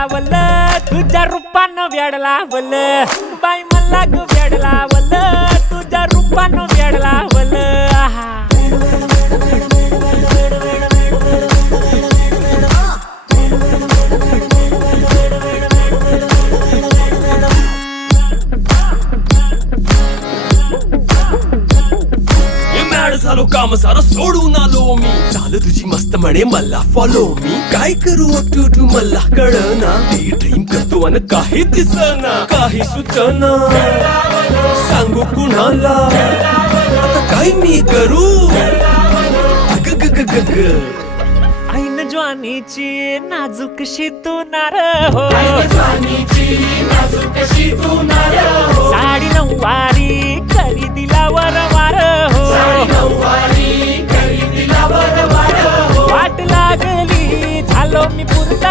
लावल तुझ्या रूपानं वेड लावल बाई मला ग वेड लावल तुझ्या रूपानं वेड लावल झालो काम सारं सोडून आलो मी चाल तुझी मस्त म्हणे मला फॉलो मी काय करू टू मला कळना ती ड्रीम करतो आणि काही दिसना काही सुचना सांगू कुणाला आता काय मी करू ऐन ज्वानीची नाजूकशी तू नार हो साडी नऊवारी करी दिला वरवार हो वाट लागली झालो मी पूर्ण